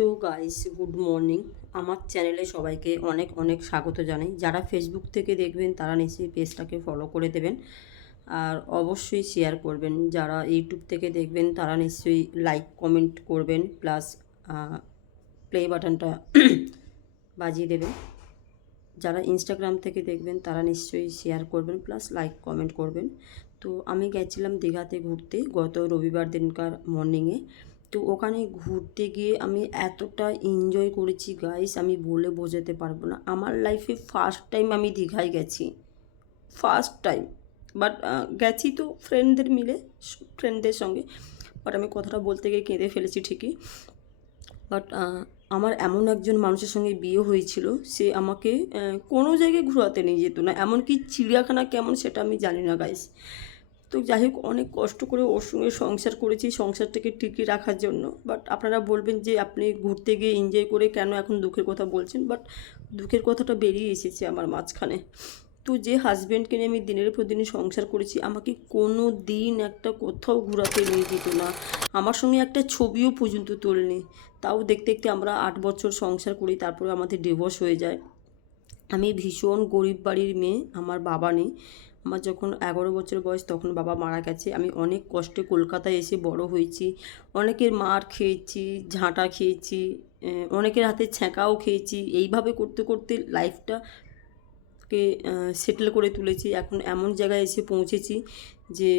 So guys, good morning. আমার চ্যানেলে সবাইকে অনেক অনেক স্বাগত জানাই। যারা ফেসবুক থেকে দেখবেন, তারা নিশ্চয়ই পেজটাকে ফলো করে দেবেন আর অবশ্যই শেয়ার করবেন। যারা ইউটিউব থেকে দেখবেন, তারা নিশ্চয়ই লাইক কমেন্ট করবেন প্লাস প্লে বাটনটা বাজিয়ে দেবেন। যারা ইনস্টাগ্রাম থেকে দেখবেন, তারা নিশ্চয়ই শেয়ার করবেন প্লাস লাইক কমেন্ট করবেন। তো আমি গেছিলাম দীঘাতে ঘুরতে গত রবিবার দিনকার মর্নিংয়ে তো ওখানে ঘুরতে গিয়ে আমি এতটা এনজয় করেছি গাইস আমি বলে বোঝাতে পারব না। আমার লাইফে ফার্স্ট টাইম আমি দীঘায় গেছি। ফার্স্ট টাইম বাট গেছি তো ফ্রেন্ডদের মিলে ফ্রেন্ডদের সঙ্গে। বাট আমি কথাটা বলতে গিয়ে কেঁদে ফেলেছি ঠিকই। বাট আমার এমন একজন মানুষের সঙ্গে বিয়ে হয়েছিল, সে আমাকে কোনো জায়গায় ঘোরাতে নিয়ে যেত না। এমনকি চিড়িয়াখানা কেমন সেটা আমি জানি না গাইস তো যাই হোক, অনেক কষ্ট করে ওর সঙ্গে সংসার করেছি, সংসারটাকে টিকিয়ে রাখার জন্য। বাট আপনারা বলবেন যে আপনি ঘুরতে গিয়ে এনজয় করে কেন এখন দুঃখের কথা বলছেন? বাট দুঃখের কথাটা বেরিয়ে এসেছে আমার মাঝখানে। তো যে হাজব্যান্ডকে নিয়ে আমি দিনের পর দিনে সংসার করেছি, আমাকে কোনো দিন একটা কোথাও ঘোরাতে নিয়ে যেত না। আমার সঙ্গে একটা ছবিও পর্যন্ত তোলেনি। তাও দেখতে দেখতে আমরা আট বছর সংসার করি তারপরে আমাদের ডিভোর্স হয়ে যায়। আমি ভীষণ গরিব বাড়ির মেয়ে, আমার বাবা নেই। আমার যখন এগারো বছর বয়স তখন বাবা মারা গেছে। আমি অনেক কষ্টে কলকাতায় এসে বড় হয়েছি। অনেকের মার খেয়েছি, ঝাঁটা খেয়েছি অনেকের হাতে ছ্যাঁকাও খেয়েছি। এইভাবে করতে করতে লাইফটা কে সেটেল করে তুলেছি। এখন এমন জায়গায় এসে পৌঁছেছি যে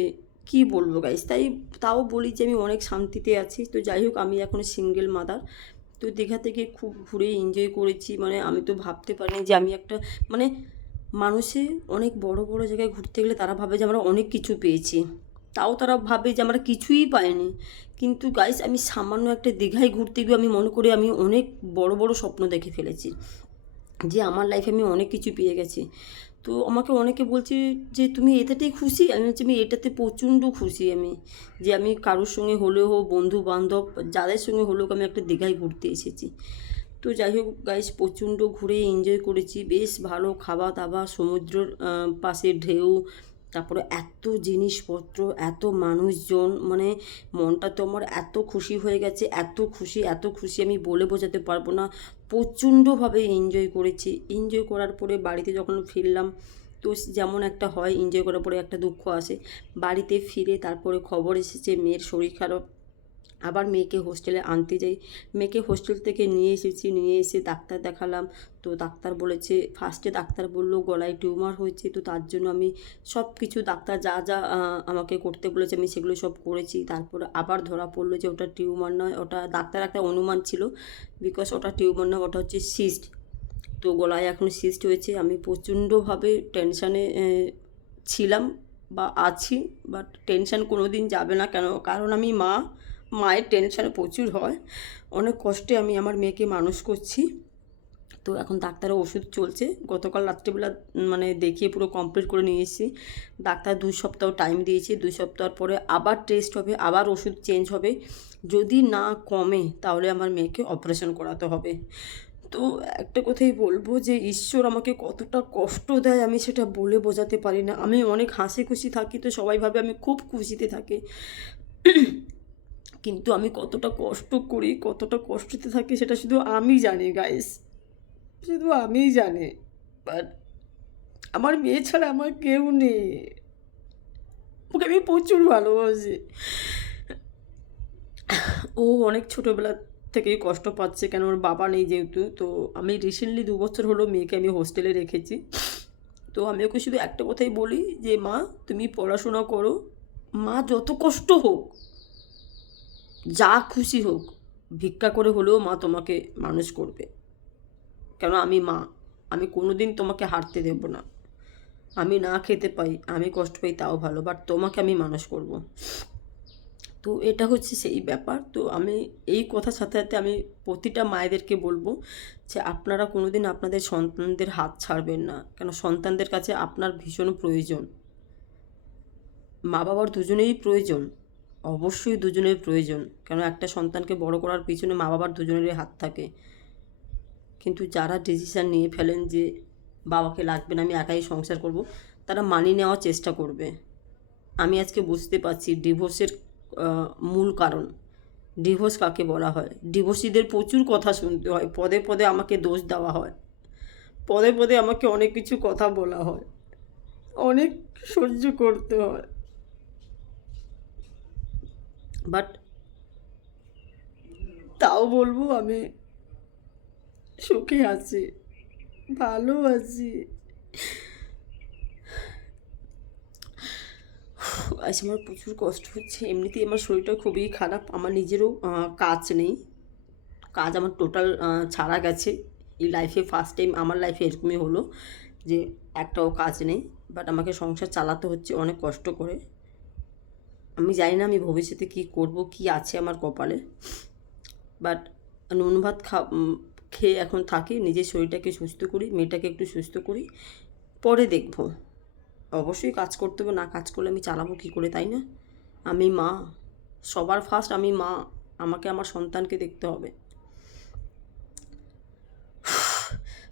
কি বলব গাইস তাই, তাও বলি যে আমি অনেক শান্তিতে আছি। তো যাই হোক, আমি এখন সিঙ্গেল মাদার তো দীঘা থেকে খুব ঘুরে এনজয় করেছি। মানে আমি তো ভাবতে পারিনি যে আমি একটা মানে মানুষে অনেক বড় বড় জায়গায় ঘুরতে গেলে তারা ভাবে যে আমরা অনেক কিছু পেয়েছি। তাও তারা ভাবে যে আমরা কিছুই পাইনি। কিন্তু গাইস আমি সামান্য একটা দীঘায় ঘুরতে গিয়ে আমি মনে করি আমি অনেক বড় বড় স্বপ্ন দেখে ফেলেছি। যে আমার লাইফে আমি অনেক কিছু পেয়ে গেছি। তো আমাকে অনেকে বলছে যে, তুমি এটাতেই খুশি? আমি হচ্ছে আমি এটাতে প্রচণ্ড খুশি আমি। যে আমি কারোর সঙ্গে হলেও হোক বন্ধু বান্ধব যাদের সঙ্গে হলেও আমি একটা দীঘায় ঘুরতে এসেছি। তো যাই হোক গাইস প্রচণ্ড ঘুরে এনজয় করেছি। বেশ ভালো খাওয়া দাওয়া সমুদ্রের পাশে ঢেউ, তারপরে এত জিনিসপত্র, এত মানুষজন মানে মনটা তো আমার এত খুশি হয়ে গেছে, এত খুশি এত খুশি আমি বলে বোঝাতে পারব না। প্রচণ্ডভাবে এনজয় করেছি। এনজয় করার পরে বাড়িতে যখন ফিরলাম, তো যেমন একটা হয় এনজয় করার পরে একটা দুঃখ আসে। বাড়িতে ফিরে তারপরে খবর এসেছে, মেয়ের শরীর খারাপ। আবার মেয়েকে হোস্টেলে আনতে যাই। মেয়েকে হোস্টেল থেকে নিয়ে এসেছি, নিয়ে এসে ডাক্তার দেখালাম। তো ডাক্তার বলেছে ফার্স্টে ডাক্তার বলল, গলায় টিউমার হয়েছে। তো তার জন্য আমি সব কিছু ডাক্তার যা যা আমাকে করতে বলেছে, আমি সেগুলো সব করেছি। তারপরে আবার ধরা পড়ল যে ওটা টিউমার নয়, ওটা ডাক্তার একটা অনুমান ছিল। বিকজ ওটা টিউমার নয়, ওটা হচ্ছে সিস্ট তো গলায় এখন সিস্ট হয়েছে। আমি প্রচণ্ডভাবে টেনশানে ছিলাম বা আছি বাট টেনশান কোনো দিন যাবে না কেন? কারণ আমি মা মায়ের টেনশানে প্রচুর হয়। অনেক কষ্টে আমি আমার মেয়েকে মানুষ করছি। তো এখন ডাক্তারের ওষুধ চলছে। গতকাল রাত্রিবেলা মানে দেখিয়ে পুরো কমপ্লিট করে নিয়ে এসেছি। ডাক্তার দুই সপ্তাহ টাইম দিয়েছে। দুই সপ্তাহ পরে আবার টেস্ট হবে, আবার ওষুধ চেঞ্জ হবে। যদি না কমে, তাহলে আমার মেয়েকে অপারেশন করাতে হবে। তো একটা কথাই বলব যে, ঈশ্বর আমাকে কতটা কষ্ট দেয় আমি সেটা বলে বোঝাতে পারি না। আমি অনেক হাসি খুশি থাকি, তো সবাই ভাবে আমি খুব খুশিতে থাকি। কিন্তু আমি কতটা কষ্ট করি, কতটা কষ্টতে থাকি সেটা শুধু আমি জানি গাইস শুধু আমিই জানি বাট আমার মেয়ে ছাড়া আমার কেউ নেই। ওকে আমি প্রচুর ভালোবাসি। ও অনেক ছোটোবেলা থেকেই কষ্ট পাচ্ছে, কেন ওর বাবা নেই যেহেতু, তো আমি রিসেন্টলি দু বছর হলো মেয়েকে আমি হোস্টেলে রেখেছি। তো আমি ওকে শুধু একটা কথাই বলি যে, মা, তুমি পড়াশোনা করো। মা যত কষ্ট হোক যা খুশি হোক, ভিক্ষা করে হলেও মা তোমাকে মানুষ করবে। কেন আমি মা, আমি কোনো দিন তোমাকে হারতে দেব না। আমি না খেতে পাই, আমি কষ্ট পাই, তাও ভালো বাট তোমাকে আমি মানুষ করব। তো এটা হচ্ছে সেই ব্যাপার। তো আমি এই কথার সাথে সাথে আমি প্রতিটা মায়েদেরকে বলব যে আপনারা কোনো দিন আপনাদের সন্তানদের হাত ছাড়বেন না। কেন সন্তানদের কাছে আপনার ভীষণ প্রয়োজন। মা বাবার দুজনেই প্রয়োজন। অবশ্যই দুজনের প্রয়োজন। কেন একটা সন্তানকে বড় করার পিছনে মা বাবার দুজনেরই হাত থাকে। কিন্তু যারা ডিসিশান নিয়ে ফেলেন যে, বাবাকে লাগবে না, আমি একাই সংসার করব, তারা মানিয়ে নেওয়ার চেষ্টা করবে। আমি আজকে বুঝতে পারছি ডিভোর্সের মূল কারণ। ডিভোর্স কাকে বলা হয়? ডিভোর্সিদের প্রচুর কথা শুনতে হয়। পদে পদে আমাকে দোষ দেওয়া হয়। পদে পদে আমাকে অনেক কিছু কথা বলা হয়। অনেক সহ্য করতে হয়। বাট তাও বলব আমি সুখে আছি ভালো আছি। আজ আমার প্রচুর কষ্ট হচ্ছে এমনিতেই আমার শরীরটা খুবই খারাপ আমার নিজেরও কাজ নেই। কাজ আমার টোটাল ছাড়া গেছে। এই লাইফে ফার্স্ট টাইম আমার লাইফে এরকমই হলো যে একটাও কাজ নেই বাট আমাকে সংসার চালাতে হচ্ছে অনেক কষ্ট করে। আমি জানি না আমি ভবিষ্যতে কী করব, কি আছে আমার কপালে। বাট নুন ভাত খা খেয়ে এখন থাকি, নিজের শরীরটাকে সুস্থ করি, মেয়েটাকে একটু সুস্থ করি, পরে দেখব। অবশ্যই কাজ করতে হবে, না কাজ করলে আমি চালাবো কী করে, তাই না? আমি মা, সবার ফার্স্ট আমি মা, আমাকে আমার সন্তানকে দেখতে হবে।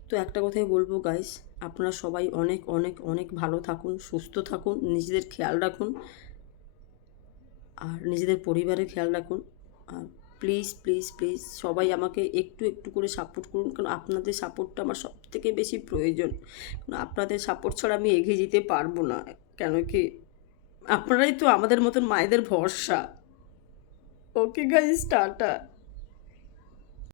তো একটা কথাই বলব গাইস আপনারা সবাই অনেক অনেক অনেক ভালো থাকুন, সুস্থ থাকুন, নিজেদের খেয়াল রাখুন। আর নিজেদের পরিবারের খেয়াল রাখুন। আর প্লিজ প্লিজ প্লিজ সবাই আমাকে একটু একটু করে সাপোর্ট করুন। কারণ আপনাদের সাপোর্টটা আমার সব থেকে বেশি প্রয়োজন। কারণ আপনাদের সাপোর্ট ছাড়া আমি এগিয়ে যেতে পারব না। কেন কি? আপনারাই তো আমাদের মতন মায়েদের ভরসা। Okay guys tata.